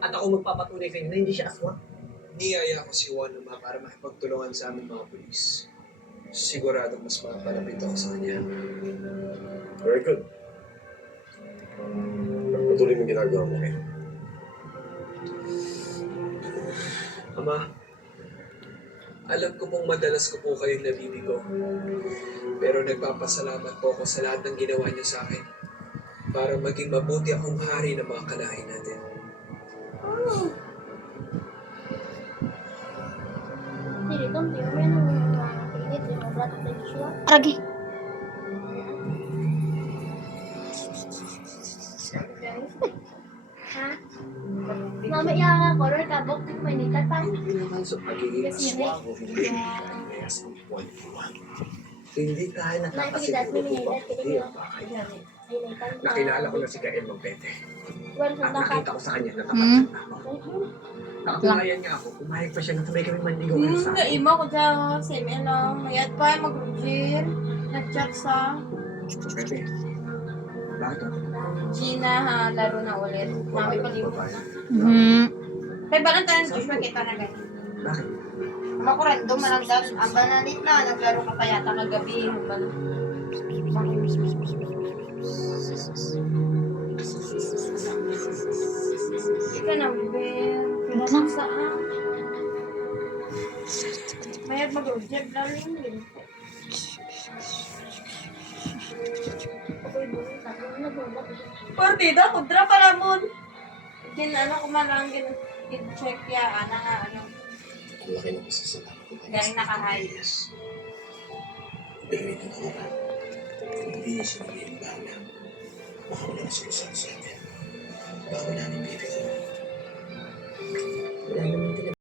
At ako magpapatunay sa inyo na hindi siya aswang. Niyaya ko si Juan Luma para makipagtulungan sa aming mga pulis. Sigurado mas mapalapit ako sa kanya. Very good. Pagpatuloy mo ginagawa mo kayo. Ama, alam ko pong madalas ko po kayong nabibigo. Pero nagpapasalamat po ako sa lahat ng ginawa niyo sa akin para maging mabuti akong hari ng mga kalahi natin. Aragi. Mama, iya color kabok di Manila pa. Hindi naman sa pagiging aswang o hindi parehas ang Juan Luma. Hindi tayo nakakasiguro kung bakit ang bakay. Nakilala ko na si Kael Montete. Well, At sa nakita ko sa kanya na tapat siyang tama. Nakatunayan niya ako, pumayag pa siya na sabay kami manligaw kayo sa akin. Imo ko dyan, same lang. Mayat pa, mag-rugir. Nag-chat sa Bebe, bakit? Gina, ha, laro na ulit. Mami palibot na. Kaya ba lang tayo ng Joshua kita na ganyan? Bakit? Ako random malang dahil. Ang banalit na, naglaro ka pa yata kagabi. Ang banal. Ika na, Bel. Pinatang saan? Mayat mag-rugir, laro yun. Partida, kudra pala mo. Ano kumarang gin-check ya, ana nga, ano. Ang laki ng pasasalamat ko. Galing nakahay. Yes. Pero ito na ako. Hindi niya sinabi ang bala. Baka wala na sila sa atin. Baka wala ni Baby.